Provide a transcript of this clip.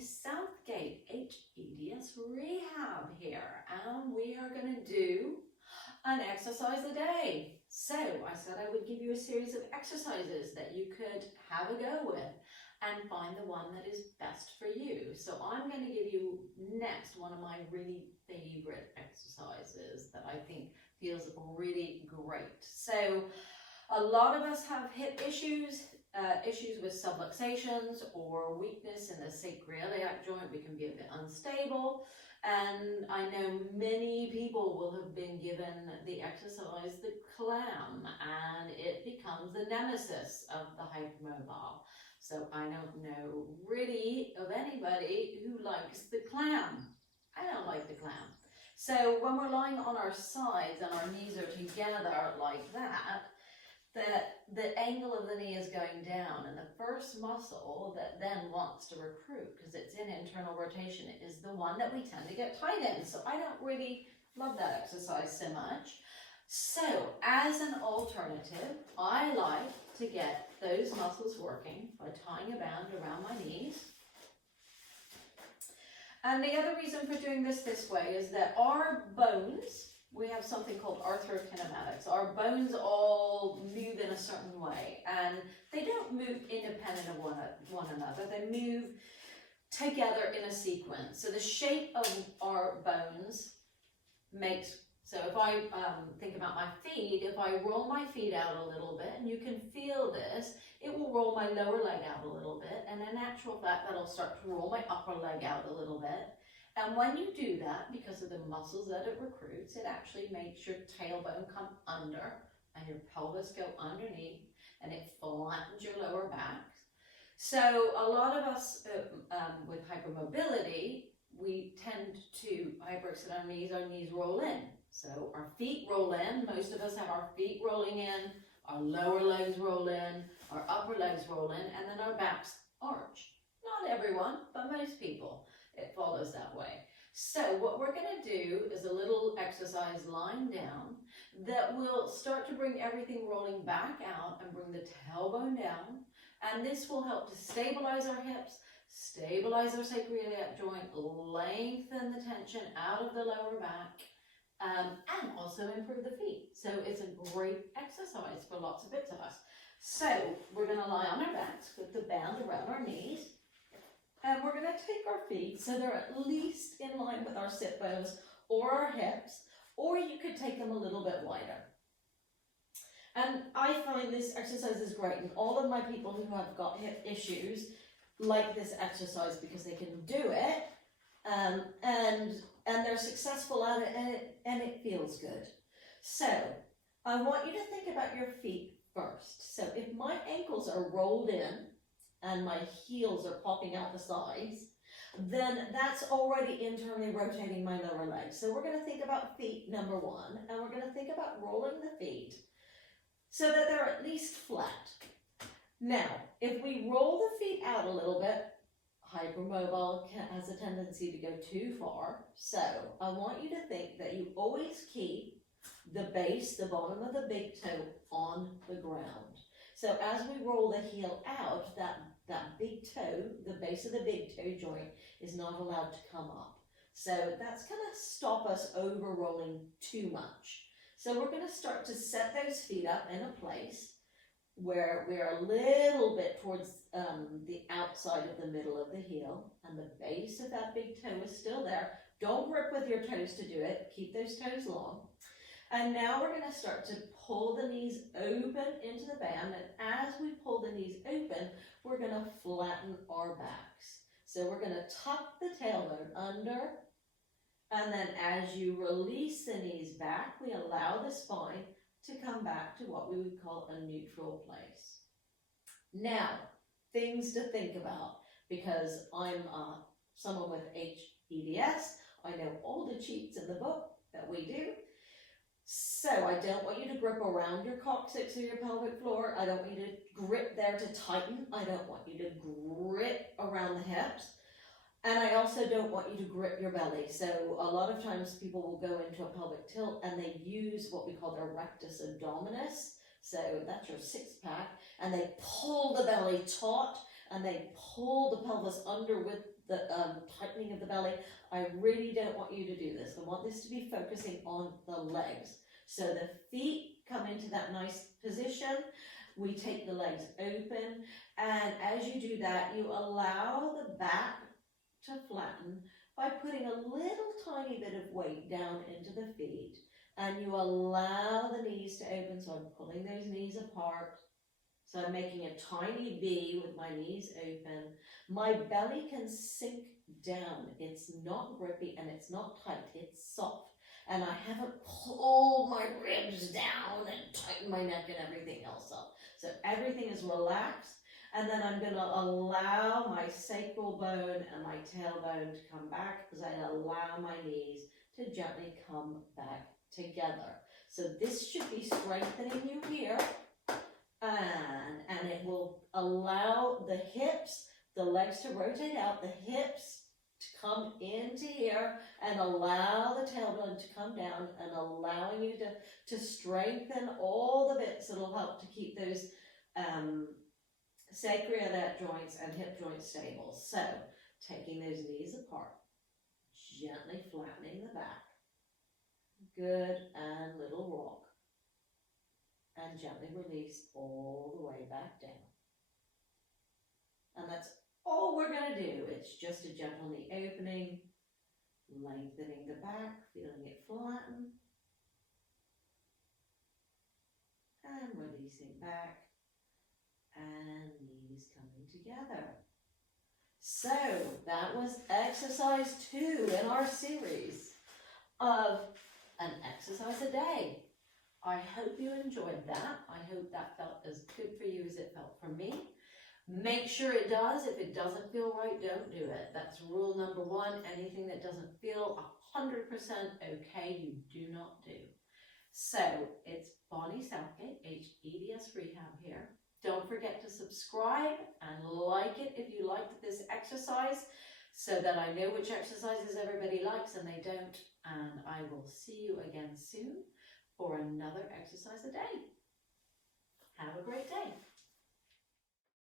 Southgate, hEDS Rehab here, and we are going to do an exercise a day. So I said I would give you a series of exercises that you could have a go with and find the one that is best for you. So I'm going to give you next one of my really favorite exercises that I think feels really great. So a lot of us have hip issues, issues with subluxations or weakness in the sacroiliac joint. We can be a bit unstable. And I know many people will have been given the exercise, the clam, and it becomes the nemesis of the hypermobile. So I don't know really of anybody who likes the clam. I don't like the clam. So when we're lying on our sides and our knees are together like that, the angle of the knee is going down, and the first muscle that then wants to recruit, because it's in internal rotation, is the one that we tend to get tight in. So I don't really love that exercise so much. So as an alternative, I like to get those muscles working by tying a band around my knees. And the other reason for doing this way is that our bones, we have something called arthrokinematics. Our bones all move in a certain way, and they don't move independent of one another. They move together in a sequence. So the shape of our bones makes, so if I think about my feet, if I roll my feet out a little bit, and you can feel this, it will roll my lower leg out a little bit, and in actual fact, that'll start to roll my upper leg out a little bit. And when you do that, because of the muscles that it recruits, it actually makes your tailbone come under and your pelvis go underneath, and it flattens your lower back. So a lot of us with hypermobility, we tend to hyperextend our knees roll in. So our feet roll in, most of us have our feet rolling in, our lower legs roll in, our upper legs roll in, and then our backs arch. Not everyone, but most people. It follows that way. So what we're going to do is a little exercise lying down that will start to bring everything rolling back out and bring the tailbone down. And this will help to stabilize our hips, stabilize our sacroiliac joint, lengthen the tension out of the lower back, and also improve the feet. So it's a great exercise for lots of bits of us. So we're going to lie on our backs with the band around our knees. And we're going to take our feet so they're at least in line with our sit bones or our hips, or you could take them a little bit wider. And I find this exercise is great, and all of my people who have got hip issues like this exercise because they can do it, and they're successful at it, and it feels good. So I want you to think about your feet first. So if my ankles are rolled in, and my heels are popping out the sides, then that's already internally rotating my lower legs. So we're going to think about feet number one, and we're going to think about rolling the feet so that they're at least flat. Now, if we roll the feet out a little bit, hypermobile has a tendency to go too far. So I want you to think that you always keep the base, the bottom of the big toe on the ground. So as we roll the heel out, that big toe, the base of the big toe joint, is not allowed to come up. So that's going to stop us over rolling too much. So we're going to start to set those feet up in a place where we're a little bit towards the outside of the middle of the heel, and the base of that big toe is still there. Don't grip with your toes to do it. Keep those toes long. And now we're going to start to pull the knees open into the band, and as we pull the knees open, we're going to flatten our backs. So we're going to tuck the tailbone under, and then as you release the knees back, we allow the spine to come back to what we would call a neutral place. Now, things to think about, because I'm someone with hEDS. I know all the cheats in the book that we do. So I don't want you to grip around your coccyx or your pelvic floor. I don't want you to grip there to tighten. I don't want you to grip around the hips. And I also don't want you to grip your belly. So a lot of times people will go into a pelvic tilt and they use what we call their rectus abdominis. So that's your six pack. And they pull the belly taut and they pull the pelvis under with the tightening of the belly. I really don't want you to do this. I want this to be focusing on the legs. So the feet come into that nice position. We take the legs open, and as you do that, you allow the back to flatten by putting a little tiny bit of weight down into the feet, and you allow the knees to open. So I'm pulling those knees apart. So I'm making a tiny V with my knees open. My belly can sink down. It's not grippy and it's not tight, it's soft. And I haven't pulled my ribs down and tightened my neck and everything else up. So everything is relaxed. And then I'm gonna allow my sacral bone and my tailbone to come back as I allow my knees to gently come back together. So this should be strengthening you here. And it will allow the hips, the legs to rotate out, the hips to come into here, and allow the tailbone to come down, and allowing you to strengthen all the bits that will help to keep those sacroiliac joints and hip joints stable. So taking those knees apart, gently flattening the back, good, and little rock. And gently release all the way back down. And that's all we're going to do. It's just a gentle knee opening, lengthening the back, feeling it flatten, and releasing back, and knees coming together. So that was exercise 2 in our series of an exercise a day. I hope you enjoyed that. I hope that felt as good for you as it felt for me. Make sure it does. If it doesn't feel right, don't do it. That's rule number 1. Anything that doesn't feel 100% okay, you do not do. So it's Bonnie Southgate, hEDS Rehab here. Don't forget to subscribe and like it if you liked this exercise, so that I know which exercises everybody likes and they don't. And I will see you again soon for another exercise a day. Have a great day.